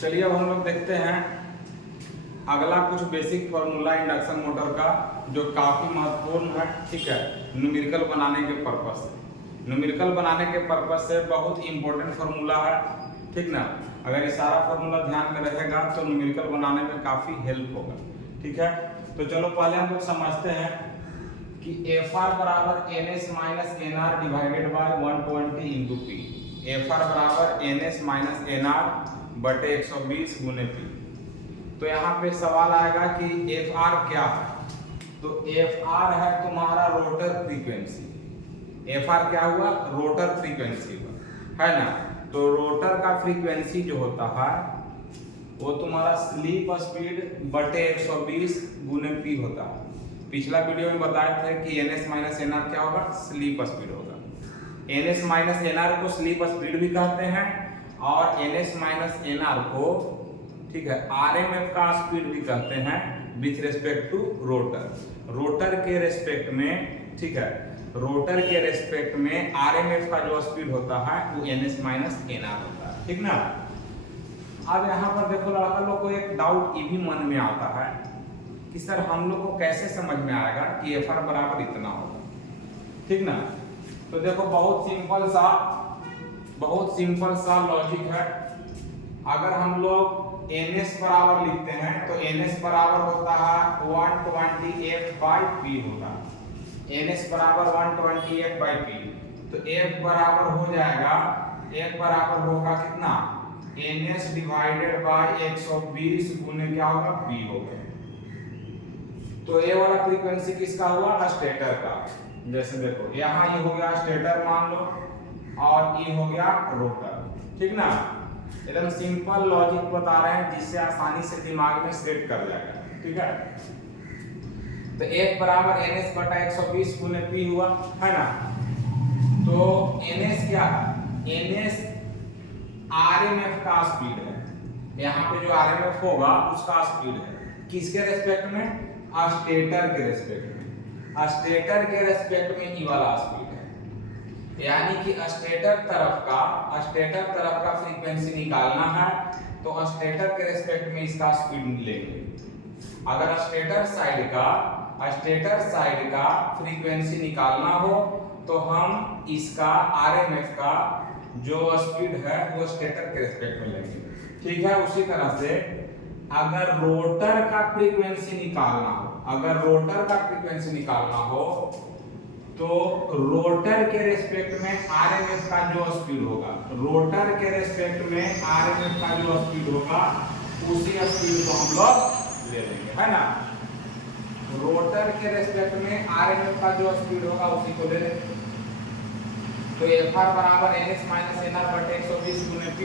चलिए अब हम लोग देखते हैं अगला कुछ बेसिक फार्मूला इंडक्शन मोटर का जो काफ़ी महत्वपूर्ण है। ठीक है, न्यूमेरिकल बनाने के पर्पज से, न्यूमेरिकल बनाने के पर्पज से बहुत इंपॉर्टेंट फार्मूला है। ठीक ना, अगर ये सारा फार्मूला ध्यान में रहेगा तो न्यूमेरिकल बनाने में काफ़ी हेल्प होगा। ठीक है, तो चलो पहले हम लोग समझते हैं कि Fr बराबर NS minus NR divided by 120 into P. Fr बराबर NS माइनस NR बटे 120 गुने पी। तो यहाँ पे सवाल आएगा कि Fr क्या है, तो Fr है तुम्हारा रोटर फ्रीक्वेंसी। Fr क्या हुआ, रोटर फ्रीक्वेंसी हुआ, है ना। तो रोटर का फ्रीक्वेंसी जो होता है वो तुम्हारा स्लीप स्पीड बटे 120 गुने पी होता है। पिछला वीडियो में बताए थे कि NS माइनस NR क्या होगा, स्लीप स्पीड होगा। NS माइनस NR को स्लीप स्पीड भी कहते हैं और NS माइनस NR को, ठीक है, RMF का स्पीड भी कहते हैं with respect to rotor. Rotor के रेस्पेक्ट में, ठीक है, रोटर के रेस्पेक्ट में RMF का जो स्पीड होता है वो NS माइनस NR होता है। ठीक ना। अब यहाँ पर देखो लड़का लोग को एक डाउट ये भी मन में आता है कि सर हम लोग को कैसे समझ में आएगा कि Fr बराबर इतना होगा। ठीक ना, तो देखो बहुत सिंपल सा लॉजिक है। अगर हम लोग NS बराबर लिखते हैं तो NS बराबर होता है 120 F/P होता है। NS बराबर 120 F/P, तो F बराबर हो जाएगा, F बराबर होगा कितना, NS डिवाइडेड बाय 120 गुने क्या होगा, P होगा। तो ये वाला फ्रीक्वेंसी किसका हुआ, स्टेटर का। जैसे देखो यहाँ ये हो गया स्टेटर मान लो और ये हो गया रोटर। ठीक ना, एकदम सिंपल लॉजिक बता रहे हैं जिससे आसानी से दिमाग में सेट कर जाएगा। ठीक है, तो F बराबर NS बटा 120 गुने P हुआ, है ना। तो NS क्या है, NS RMF का स्पीड है। यहाँ पे जो RMF होगा उसका स्पीड है, किसके रेस्पेक्ट में, स्टेटर के रेस्पेक्ट में। स्टेटर के रेस्पेक्ट में ये वाला स्पीड है, यानी कि स्टेटर तरफ का फ्रीक्वेंसी निकालना है तो स्टेटर के रेस्पेक्ट में इसका स्पीड लेंगे। अगर स्टेटर साइड का फ्रीक्वेंसी निकालना हो तो हम इसका RMF का जो स्पीड है वो स्टेटर के रेस्पेक्ट में लेंगे। ठीक है, उसी तरह से अगर रोटर का फ्रीक्वेंसी निकालना हो तो रोटर के रेस्पेक्ट में RMF का जो स्पीड होगा, उसी स्पीड को हम लोग ले लेंगे, है ना। रोटर के रेस्पेक्ट में RMF का जो स्पीड होगा उसी को ले लेंगे। तो Fr बराबर NS माइनस NR बटे 120 गुने P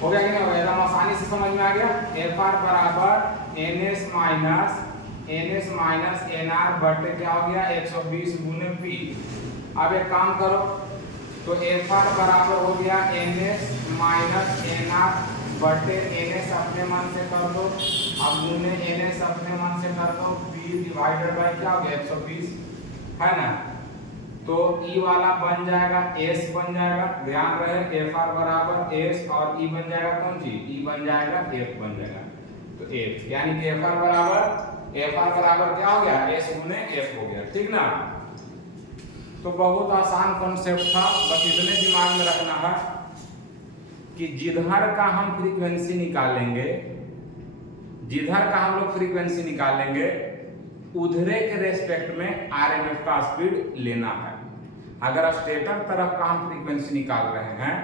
हो गया कि नहीं, एकदम आसानी से समझ में आ गया। Fr बराबर NS माइनस NR बटे क्या हो गया 120 गुने P। अब एक काम करो, तो Fr बराबर हो गया NS माइनस NR बटे NS अपने मन से कर दो, अब गुने NS अपने मन से कर दो, P डिवाइडेड बाय क्या हो गया 120, है ना। तो E वाला बन जाएगा S बन जाएगा, ध्यान रहे Fr बराबर S और E बन जाएगा कौन सी, E बन जाएगा F बन जाएगा। तो F यानी कि Fr बराबर क्या हो गया, S गुने F हो गया। ठीक ना, तो बहुत आसान कॉन्सेप्ट था, बस इतने दिमाग में रखना है कि जिधर का हम फ्रीक्वेंसी निकालेंगे उधरे के रेस्पेक्ट में RMF का स्पीड लेना है। अगर स्टेटर तरफ का हम फ्रीक्वेंसी निकाल रहे हैं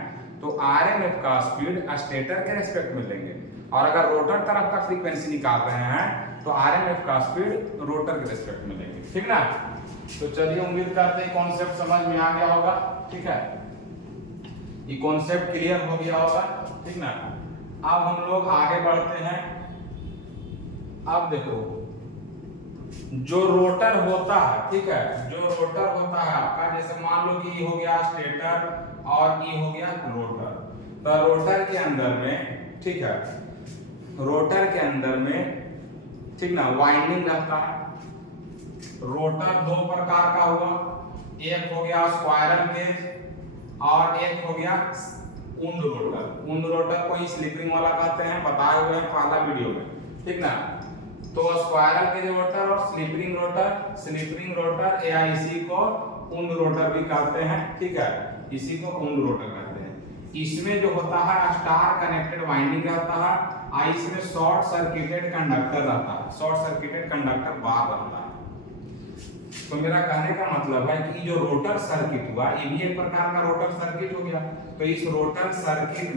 तो RMF का स्पीड स्टेटर के रेस्पेक्ट में लेंगे, और अगर रोटर तरफ का फ्रीक्वेंसी निकाल रहे हैं तो RMF का स्पीड रोटर के रेस्पेक्ट में लेंगे। ठीक ना, तो चलिए उम्मीद करते हैं कॉन्सेप्ट समझ में आ गया होगा। ठीक है, ये कॉन्सेप्ट क्लियर हो गया होगा। ठीक ना, अब हम लोग आगे बढ़ते हैं। अब देखो जो रोटर होता है, ठीक है, जो रोटर होता है आपका, जैसे मान लो कि ये हो गया स्टेटर और ये हो गया रोटर। तो रोटर के अंदर में, ठीक है, ठीक ना, वाइंडिंग रहता है। रोटर दो प्रकार का हुआ, एक हो गया स्क्वायरल केज और एक हो गया उंड रोटर, उंड रोटर को ही स्लिप-रिंग वाला कहते हैं, बताए हुए हैं पहला वीडियो में, ठीक ना। तो स्पाइरल के रोटर और स्लिप रिंग रोटर या इसी को उंड रोटर भी कहते हैं, ठीक है, इसी को उंड रोटर कहते हैं। इसमें जो होता है स्टार कनेक्टेड वाइंडिंग रहता है और इसमें शॉर्ट सर्किटेड कंडक्टर रहता है, शॉर्ट सर्किटेड कंडक्टर बार रहता है। तो मेरा कहने का मतलब है कि जो रोटर सर्किट हुआ ये भी एक प्रकार का रोटर सर्किट हो गया। तो इस रोटर सर्किट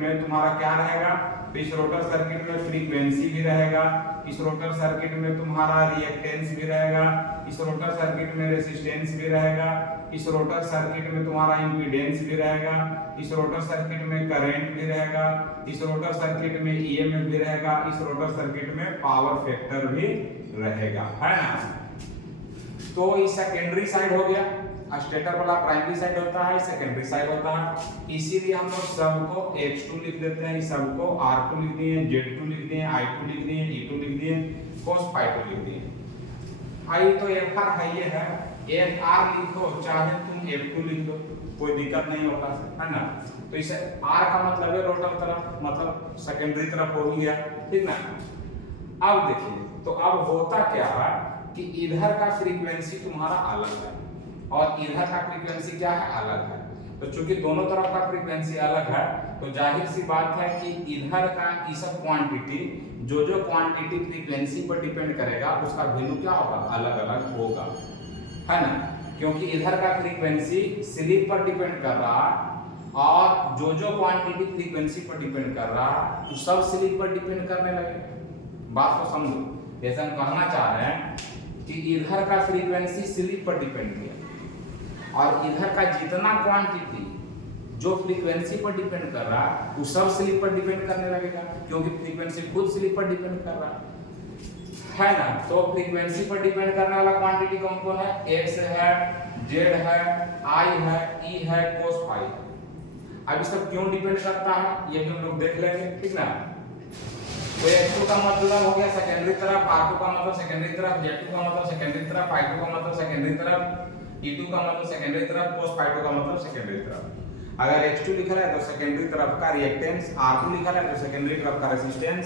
में तुम्हारा क्या रहेगा, तो इस रोटर सर्किट में फ्रीक्वेंसी भी रहेगा, इस रोटर सर्किट में तुम्हारा रिएक्टेंस भी रहेगा, इस रोटर सर्किट में रेजिस्टेंस भी रहेगा, इस रोटर सर्किट में तुम्हारा इंपीडेंस भी रहेगा, इस रोटर सर्किट में करंट भी रहेगा, इस रोटर सर्किट में ईएमएफ भी रहेगा, इस रोटर सर्किट में पावर फैक्टर भी रहेगा, है ना। तो ये सेकेंडरी साइड हो गया, स्टेटर वाला प्राइमरी साइड होता है, सेकेंडरी साइड होता है। इसीलिए हम लोग सबको X2 लिख देते हैं, सबको R2 लिख दिए, Z2 लिख दिए, I2 लिख दिए, E2 लिख दिए, cos phi2 लिख दिए। आई तो FR है, ये है FR लिखो चाहे तुम F2 लिख दो, कोई दिक्कत नहीं होता है ना। तो इसे R का मतलब है रोटर तरफ, मतलब सेकेंडरी तरफ हो गया, ठीक ना। अब देखिए, तो अब होता क्या है कि इधर का फ्रीक्वेंसी तुम्हारा अलग है और इधर का फ्रीक्वेंसी क्या है, अलग है। तो चूंकि दोनों तरफ का फ्रीक्वेंसी अलग है तो जाहिर सी बात है कि इधर का ये सब क्वांटिटी, जो क्वांटिटी फ्रीक्वेंसी पर डिपेंड करेगा उसका वैल्यू क्या होगा, अलग अलग होगा, है ना। क्योंकि इधर का फ्रीक्वेंसी स्लिप पर डिपेंड कर रहा है और जो क्वांटिटी फ्रीक्वेंसी पर डिपेंड कर रहा है वो सब स्लिप पर डिपेंड करने लगे। बात को समझो, जैसे हम कहना चाह रहे हैं कि इधर का फ्रीक्वेंसी स्लिप पर डिपेंड किया और इधर का जितना क्वांटिटी जो फ्रीक्वेंसी पर डिपेंड कर रहा है वो सब स्लिप पर डिपेंड करने लगेगा, क्योंकि फ्रीक्वेंसी खुद स्लिप पर डिपेंड कर रहा है ना। तो फ्रीक्वेंसी पर डिपेंड करने वाला क्वांटिटी कौन कौन है, x है, z है, i है, e है, cos phi। अब इस सब क्यों डिपेंड करता है ये भी हम लोग देख लेंगे, ठीक ना। तो X2 का मतलब हो गया सेकेंडरी तरफ, R2 का मतलब सेकेंडरी तरफ, Z2 का मतलब सेकेंडरी तरफ, I2 का मतलब सेकेंडरी तरफ, E2 का मतलब सेकेंडरी तरफ, cos phi2 का मतलब सेकेंडरी तरफ। अगर X2 लिखा है तो सेकेंडरी तरफ का रिएक्टेंस, R2 लिखा है तो सेकेंडरी तरफ का रेजिस्टेंस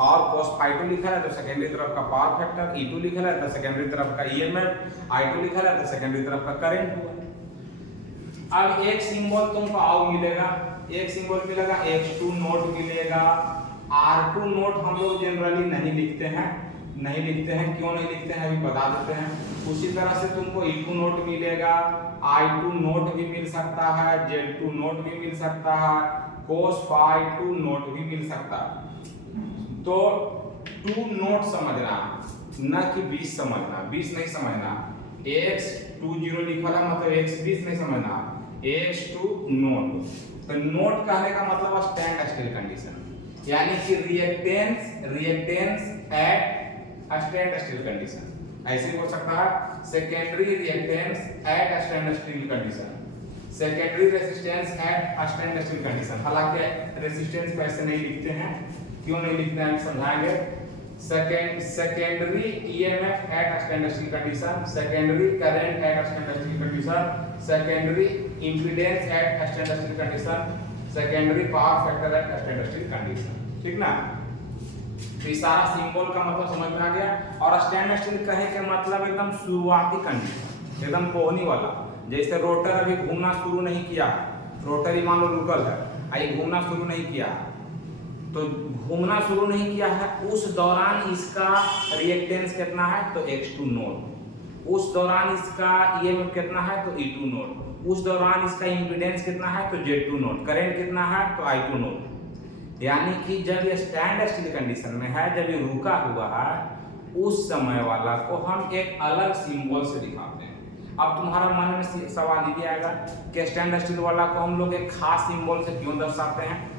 और cos phi2 लिखा है तो सेकेंडरी तरफ का पावर फैक्टर, E2 लिखा है तो सेकेंडरी तरफ का ईएमएफ, I2 लिखा है तो सेकेंडरी तरफ का करंट हुआ। अब एक सिंबल तुमको आओ मिलेगा, एक सिंबल मिलेगा X2 नोट मिलेगा। R2 नोट हम लोग जनरली नहीं लिखते हैं, क्यों नहीं लिखते हैं अभी बता देते हैं। उसी तरह से तुमको E2 नोट मिलेगा, I2 नोट भी मिल सकता है, Z2 नोट भी मिल सकता है, cos phi2 नोट भी मिल सकता है। तो 2 नोट समझना, न कि 20 समझना, 20 नहीं समझना। X20 लिखा है मतलब X20 नहीं समझना, X2 नोट। तो नोट कहने का मतलब स्टैंड स्टिल कंडीशन, यानी कि reactance at stand still condition, ऐसे हो सकता है। Secondary reactance at stand still condition, secondary resistance at stand still condition. हालांकि रेजिस्टेंस को ऐसे नहीं लिखते हैं, क्यों नहीं लिखते हैं समझाएंगे। Secondary EMF at stand still condition, secondary current at stand still condition, secondary impedance at stand still condition, secondary power factor at stand still condition, ठीक ना। तो ये सारा सिंबल का मतलब समझ में आ गया। और स्टैंड स्टिल कहे के मतलब एकदम शुरुआती कंडीशन, एकदम कोहनी वाला। जैसे रोटर अभी घूमना शुरू नहीं किया है, रोटर ही मान लो रुकल है, आई घूमना शुरू नहीं किया, तो घूमना शुरू नहीं किया है उस दौरान इसका रिएक्टेंस कितना है तो X2 नोट, उस दौरान इसका ईएमएफ कितना है तो E2 नोट, उस दौरान इसका इंपीडेंस कितना है तो Z2 नोट, करंट कितना है तो I2 नोट। यानी कि जब ये स्टैंड स्टिल कंडीशन में है, जब ये रुका हुआ है, उस समय वाला को हम एक अलग सिंबल से दिखाते हैं। अब तुम्हारा मन में सवाल ये आएगा कि स्टैंड स्टिल वाला को हम लोग एक खास सिंबल से क्यों दर्शाते हैं।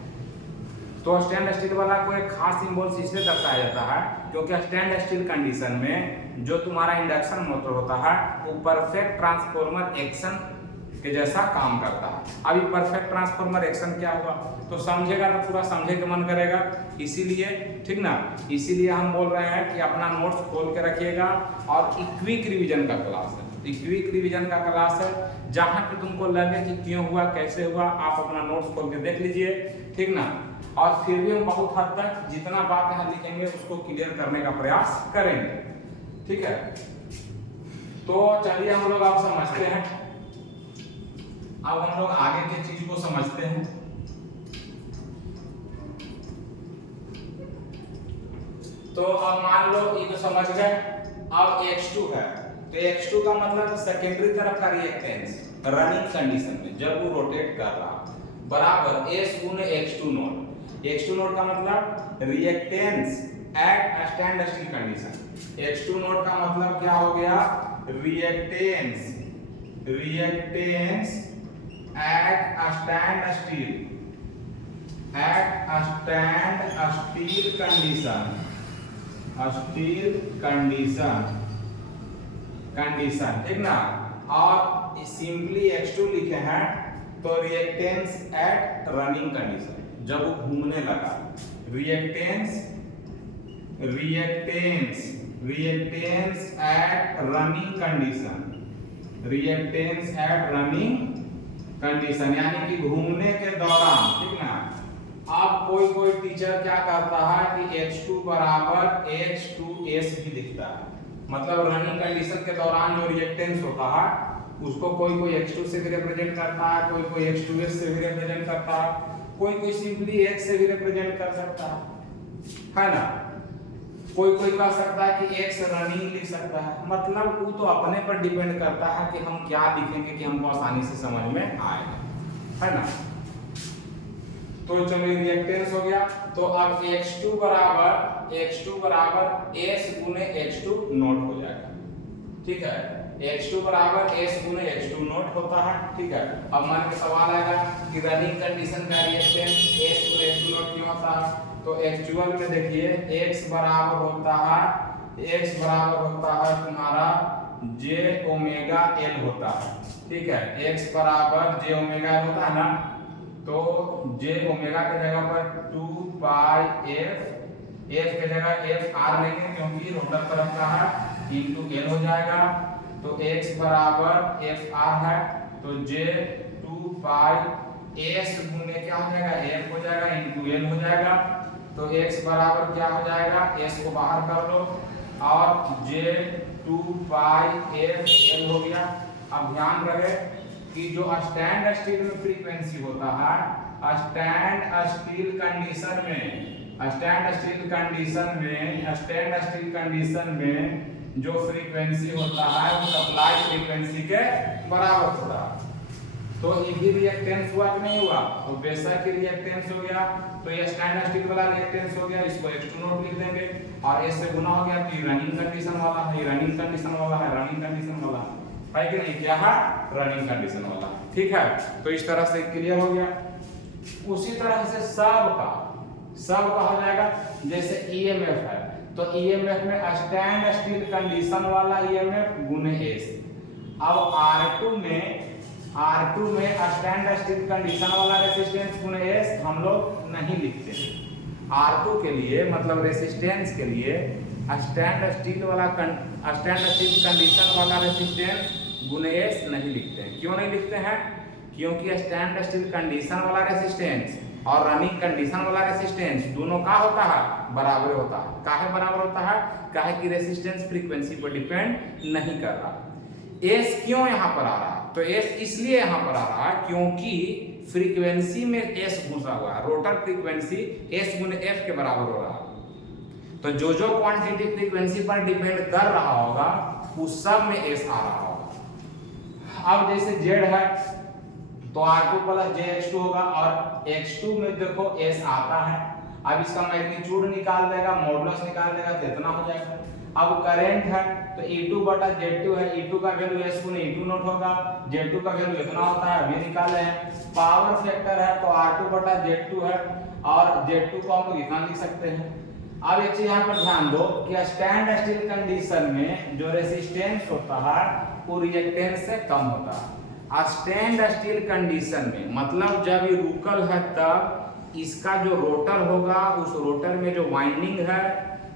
तो स्टैंड स्टिल वाला को एक खास सिंबल से इसलिए दर्शाया जाता है क्योंकि स्टैंड स्टिल कंडीशन में जो तुम्हारा इंडक्शन मोटर होता है वो परफेक्ट ट्रांसफॉर्मर एक्शन के जैसा काम करता है। अभी परफेक्ट ट्रांसफॉर्मर एक्शन क्या हुआ तो समझेगा तो पूरा समझे के मन करेगा, इसीलिए ठीक ना, इसीलिए हम बोल रहे हैं कि अपना नोट्स खोल के रखिएगा और क्विक रिवीजन का क्लास है। तो क्विक रिवीजन का क्लास है, जहाँ पे तुमको लगे कि क्यों हुआ कैसे हुआ आप अपना नोट्स खोल के देख लीजिए, ठीक ना। और फिर भी हम बहुत हद तक जितना बात यहाँ लिखेंगे उसको क्लियर करने का प्रयास करेंगे, ठीक है। तो चलिए हम लोग आप समझते हैं, अब हम लोग आगे की चीज को समझते हैं। तो अब मान लो ये तो समझ गए। अब x2 है, तो x2 का मतलब सेकेंडरी तरफ का रिएक्टेंस रनिंग कंडीशन में जब वो रोटेट कर रहा बराबर s गुने x2 नोट। x2 नोट का मतलब reactance at stand still condition. x2 naught का मतलब क्या हो गया, reactance at stand still condition, ठीक ना। और सिंपली x2 लिखे हैं तो रिएक्टेंस एट रनिंग कंडीशन, जब वो घूमने लगा रिएक्टेंस एट रनिंग कंडीशन, यानी कि घूमने के दौरान, ठीक ना। अब कोई टीचर क्या करता है कि x2 बराबर x2s भी लिखता है, मतलब रनिंग कंडीशन के दौरान जो रिएक्टेंस होता है उसको कोई x2 से भी रिप्रेजेंट करता है, कोई x2s से भी रिप्रेजेंट करता है, कोई सिंपली x से भी रिप्रेजेंट कर सकता है ना। कोई कह सकता है कि x रनिंग लिख सकता है, मतलब वो तो अपने पर डिपेंड करता है कि हम क्या लिखेंगे कि हमको आसानी से समझ में आएगा, है ना। तो चलिए रिएक्टेंस हो गया। तो अब x2 बराबर s गुने x2 नोट हो जाएगा, ठीक है। x2 बराबर s गुने x2 नोट होता है, ठीक है। अब मान के सवाल आएगा कि रनिंग कंडीशन का रिएक्टेंस s गुने x2 नोट क्यों होता है, तो एक्चुअल में देखिए x बराबर होता है तुम्हारा j ओमेगा l होता है, ठीक है। x बराबर j ओमेगा l होता है ना, तो j ओमेगा की जगह पर 2 पाई f के जगह f r लेंगे क्योंकि रोटर तरफ का है इनटू l हो जाएगा। तो x बराबर f r है, तो j 2 पाई s गुने क्या हो जाएगा f हो जाएगा इनटू l हो जाएगा। तो x बराबर क्या हो जाएगा, s को बाहर कर लो और j 2 पाई f l हो गया। अब ध्यान रहे कि जो स्टैंड स्टिल में फ्रीक्वेंसी होता है, स्टैंड स्टिल कंडीशन में जो फ्रीक्वेंसी होता है वो सप्लाई फ्रीक्वेंसी के बराबर होता है। तो ये भी रिएक्टेंस हुआ कि नहीं हुआ, तो बेशक ही रिएक्टेंस हो गया। तो ये स्टैंड स्टिल वाला रिएक्टेंस हो गया, इसको x2 नोट लिख देंगे और s से गुना हो गया, तो ये रनिंग कंडीशन वाला है, रनिंग कंडीशन वाला है कि नहीं, क्या है रनिंग कंडीशन वाला, ठीक है। तो इस तरह से क्लियर हो गया। उसी तरह से सब का हो जाएगा। जैसे ईएमएफ है तो ईएमएफ में स्टैंड स्टिल कंडीशन वाला ईएमएफ गुने s। अब R2 में स्टैंड स्टिल कंडीशन वाला रेजिस्टेंस गुने s हम लोग नहीं लिखते। R2 के लिए मतलब रेजिस्टेंस के लिए स्टैंड स्टिल कंडीशन वाला रेजिस्टेंस गुने s नहीं लिखते हैं। क्यों नहीं लिखते हैं, क्योंकि स्टैंड स्टिल कंडीशन वाला रेजिस्टेंस और रनिंग कंडीशन वाला रेजिस्टेंस दोनों का होता है बराबर होता है। काहे बराबर होता है, काहे कि रेजिस्टेंस फ्रीक्वेंसी पर डिपेंड नहीं कर रहा। s क्यों यहाँ पर आ रहा, तो s इसलिए यहाँ पर आ रहा है क्योंकि फ्रीक्वेंसी में s घुसा हुआ है, रोटर फ्रीक्वेंसी s गुने f के बराबर हो रहा है। तो जो क्वांटिटी फ्रीक्वेंसी पर डिपेंड कर रहा होगा उस सब में s आ रहा होगा। अब जैसे z है तो R2 प्लस jx2 होगा और x2 में देखो s आता है। अब इसका मैग्नीट्यूड निकाल देगा, मॉडुलस निकाल देगा तो इतना हो जाएगा। अब करंट है तो E2 बटा Z2 है, E2 का वैल्यू S गुने E2 नोट होगा, Z2 का वैल्यू इतना होता है, अभी निकाले हैं। पावर फैक्टर है तो R2 बटा Z2 है और Z2 को हम लोग इतना लिख सकते हैं। अब एक चीज यहाँ पर ध्यान दो कि स्टैंड स्टिल कंडीशन में जो रेजिस्टेंस होता है वो रिएक्टेंस से कम होता है। स्टैंड स्टिल कंडीशन में मतलब जब ये रुकल है तब इसका जो रोटर होगा उस रोटर में जो वाइंडिंग है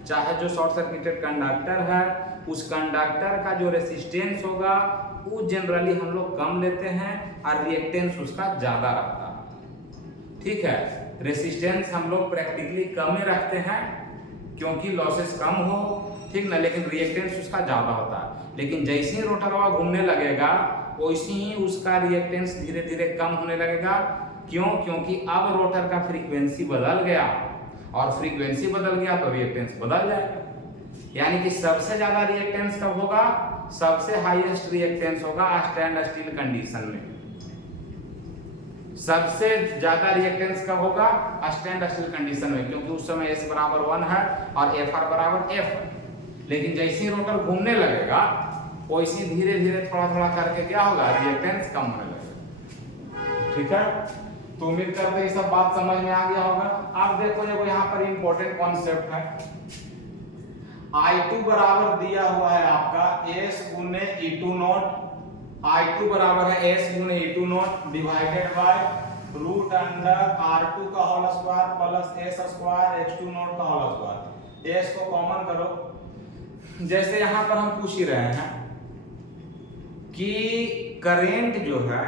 चाहे जो शॉर्ट सर्किटेड कंडक्टर है उस कंडक्टर का जो रेसिस्टेंस होगा वो जनरली हम लोग कम लेते हैं और रिएक्टेंस उसका ज्यादा रहता है। ठीक है, रेसिस्टेंस हम लोग प्रैक्टिकली कम ही रखते हैं क्योंकि लॉसेस कम हो, ठीक ना, लेकिन रिएक्टेंस उसका ज्यादा होता है। लेकिन जैसे ही रोटरवा घूमने लगेगा वैसे ही उसका रिएक्टेंस धीरे धीरे कम होने लगेगा। क्यों? क्योंकि अब रोटर का फ्रीक्वेंसी बदल गया और फ्रीक्वेंसी बदल गया तो रिएक्टेंस बदल जाएगा। यानी कि सबसे ज्यादा रिएक्टेंस कब होगा? सबसे हाईएस्ट रिएक्टेंस होगा स्टैंड स्टिल कंडीशन में। सबसे ज्यादा रिएक्टेंस कब होगा? स्टैंड स्टिल कंडीशन में, क्योंकि उस समय S बराबर 1 है और FR बराबर F। लेकिन जैसे ही रोटर घूमने लगेगा वैसे धीरे धीरे थोड़ा थोड़ा करके क्या होगा? रिएक्टेंस कम होने लगेगा। ठीक है, तो उम्मीद करते हैं ये सब बात समझ में आ गया होगा। अब देखो देखो यहाँ पर इंपॉर्टेंट कॉन्सेप्ट है। I2 बराबर दिया हुआ है आपका S गुने E2 नॉट। I2 बराबर है S गुने E2 naught divided by root under R2 का whole square plus S square X2 naught का होल स्क्वायर। S को कॉमन करो। जैसे यहाँ पर हम पूछ ही रहे हैं कि करंट जो है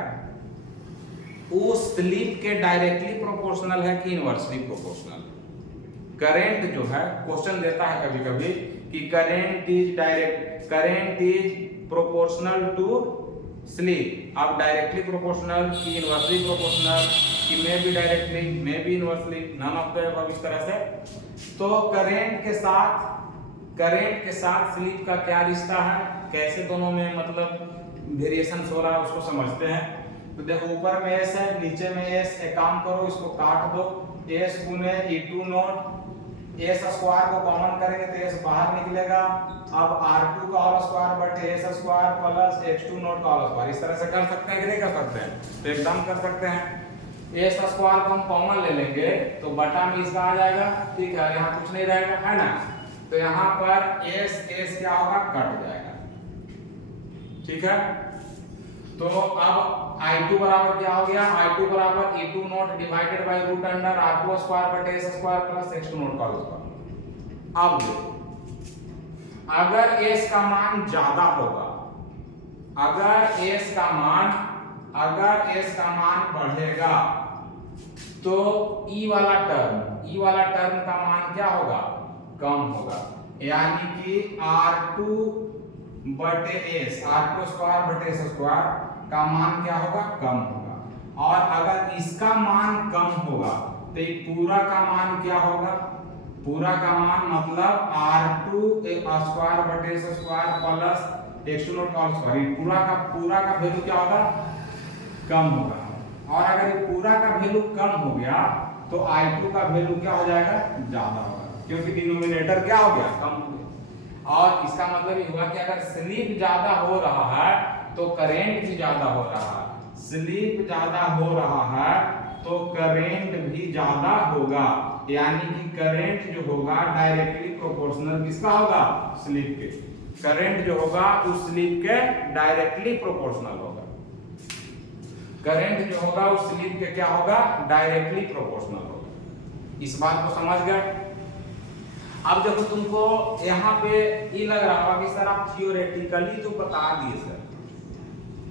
वो स्लिप के डायरेक्टली प्रोपोर्शनल है कि इनवर्सली प्रोपोर्शनल। करंट जो है क्वेश्चन देता है कभी कभी कि current is proportional to slip. अब डायरेक्टली प्रोपोर्शनल कि इनवर्सली प्रोपोर्शनल कि may be directly may be inversely, none of the above, इस तरह से। तो करंट के साथ स्लिप का क्या रिश्ता है, कैसे दोनों में मतलब वेरिएशन हो रहा है उसको समझते हैं। तो देखो ऊपर में S है नीचे में S, एक काम करो इसको काट दो। S गुने E2 नॉट, S स्क्वायर को कॉमन करेंगे तो S बाहर निकलेगा। अब R2 का होल स्क्वायर बटे S square plus X2 naught का होल स्क्वायर। इस तरह से कर सकते हैं कि नहीं कर सकते हैं? तो एकदम कर सकते हैं। S स्क्वायर को हम कॉमन ले लेंगे तो बटा में इसका आ जाएगा। ठीक है, यहाँ कुछ नहीं रहेगा, है ना। तो यहाँ पर S क्या होगा? कट जाएगा। ठीक है, तो अब I2 बराबर क्या हो गया? I2 बराबर E2 naught divided by root under R2 square बटे S square plus X2 naught का होल स्क्वायर। अब देखो अगर S का मान ज्यादा होगा, अगर S का मान बढ़ेगा तो E वाला टर्म का मान क्या होगा? कम होगा। यानी कि R2 बटे S, R2 स्क्वायर बटे S स्क्वायर का मान क्या होगा? कम होगा। और अगर इसका मान कम होगा तो ये पूरा का मान क्या होगा? पूरा का मान मतलब R2 स्क्वायर बटे S square plus X2 naught का स्क्वायर, पूरा का वैल्यू क्या होगा? कम होगा। और अगर ये पूरा का वैल्यू कम हो गया तो I2 का वैल्यू क्या हो जाएगा? ज्यादा होगा, क्योंकि डिनोमिनेटर क्या हो गया? कम हो गया। और इसका मतलब ये हुआ कि अगर स्लिप ज्यादा हो रहा है तो करंट भी ज्यादा हो रहा है। स्लिप ज्यादा हो रहा है तो करंट भी ज्यादा होगा। यानी कि करंट जो होगा डायरेक्टली प्रोपोर्शनल किसका होगा? स्लिप के। करंट जो होगा उस स्लिप के डायरेक्टली प्रोपोर्शनल होगा। करंट जो होगा उस स्लिप के क्या होगा? डायरेक्टली प्रोपोर्शनल होगा। इस बात को समझ गए? अब देखो तुमको यहाँ पे ये लग रहा होगा कि सर आप थियोरेटिकली तो बता दिए सर,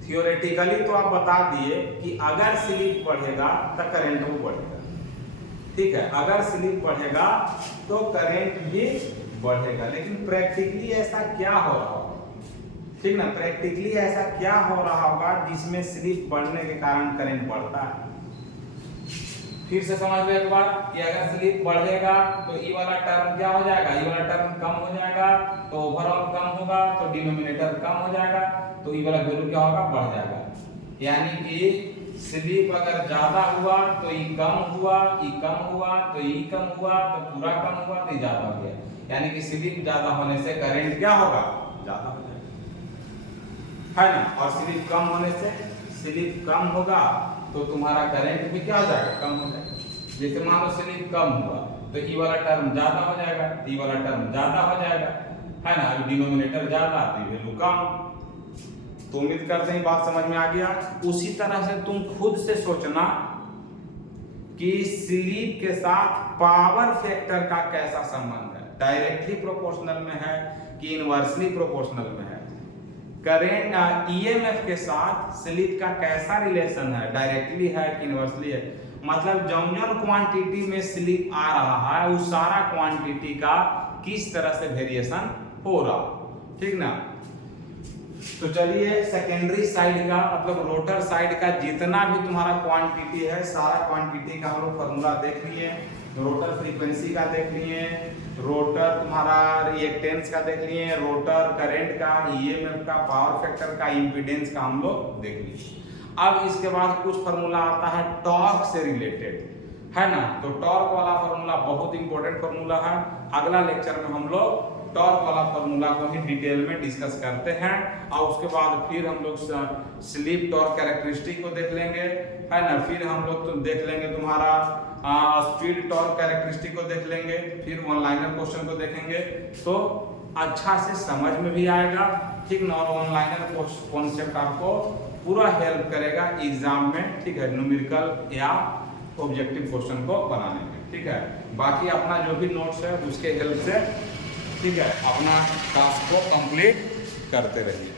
थियोरेटिकली तो आप बता दिए कि अगर स्लिप बढ़ेगा तो करंट भी बढ़ेगा। ठीक है, अगर स्लिप बढ़ेगा तो करंट भी बढ़ेगा, लेकिन प्रैक्टिकली ऐसा क्या हो रहा होगा? ठीक ना, प्रैक्टिकली ऐसा क्या हो रहा होगा जिसमें स्लिप बढ़ने के कारण करंट बढ़ता है? फिर से समझ लो एक बार कि अगर स्लिप बढ़ेगा तो ई वाला टर्म क्या हो जाएगा? ई वाला टर्म कम हो जाएगा, तो ओवरऑल कम होगा तो डिनोमिनेटर कम हो जाएगा, तो ई वाला वैल्यू क्या होगा? बढ़ जाएगा। यानी कि स्लिप अगर ज्यादा हुआ तो ई कम हुआ, ई कम हुआ तो ई कम हुआ, तो पूरा कम हुआ तो ई ज्यादा हो गया। यानी कि स्लिप ज्यादा होने से करंट क्या होगा? ज्यादा हो जाएगा, है ना। और स्लिप कम होने से स्लिप कम होगा तो तुम्हारा करंट भी क्या हो जाएगा? कम हो जाएगा। जैसे मान लो स्लिप कम हुआ तो ई वाला टर्म ज्यादा हो जाएगा, ई वाला टर्म ज्यादा हो जाएगा, है ना। अभी डिनोमिनेटर ज्यादा तो वैल्यू कम। तो उम्मीद करते हैं बात समझ में आ गया। उसी तरह से तुम खुद से सोचना कि स्लिप के साथ पावर फैक्टर का कैसा संबंध है। डायरेक्टली प्रोपोर्शनल में है कि इनवर्सली प्रोपोर्शनल में है, करेंट ईएमएफ के साथ स्लिप का कैसा रिलेशन है, डायरेक्टली है कि इनवर्सली है, मतलब जौन क्वांटिटी में स्लिप आ रहा है उस सारा क्वांटिटी का किस तरह से वेरिएशन हो रहा, ठीक ना। तो चलिए सेकेंडरी साइड का मतलब रोटर साइड का जितना भी तुम्हारा क्वांटिटी है सारा क्वांटिटी का हम लोग फॉर्मूला देख लिए, रोटर फ्रीक्वेंसी का देख लिए, रोटर तुम्हारा रिएक्टेंस का देख लिए, रोटर करंट का, ईएमएफ का, पावर फैक्टर का, इंपीडेंस का हम लोग देख लिए। अब इसके बाद कुछ फार्मूला आता है टॉर्क से रिलेटेड, है ना। तो टॉर्क वाला फार्मूला बहुत इंपॉर्टेंट फार्मूला है। अगला लेक्चर में हम लोग टॉर्क वाला फार्मूला को ही डिटेल में डिस्कस करते हैं और उसके बाद फिर हम लोग स्लिप टॉर्क कैरेक्टरिस्टिक को देख लेंगे, है ना। फिर हम लोग तो देख लेंगे तुम्हारा स्पीड टॉर्क कैरेक्टरिस्टिक को देख लेंगे, फिर वन लाइनर क्वेश्चन को देखेंगे तो अच्छा से समझ में भी आएगा, ठीक ना। और वन लाइनर कॉन्सेप्ट आपको पूरा हेल्प करेगा एग्जाम में, ठीक है, न्यूमेरिकल या ऑब्जेक्टिव क्वेश्चन को बनाने में, ठीक है। बाकी अपना जो भी नोट्स है उसके हेल्प से, ठीक है, अपना टास्क को कंप्लीट करते रहिए।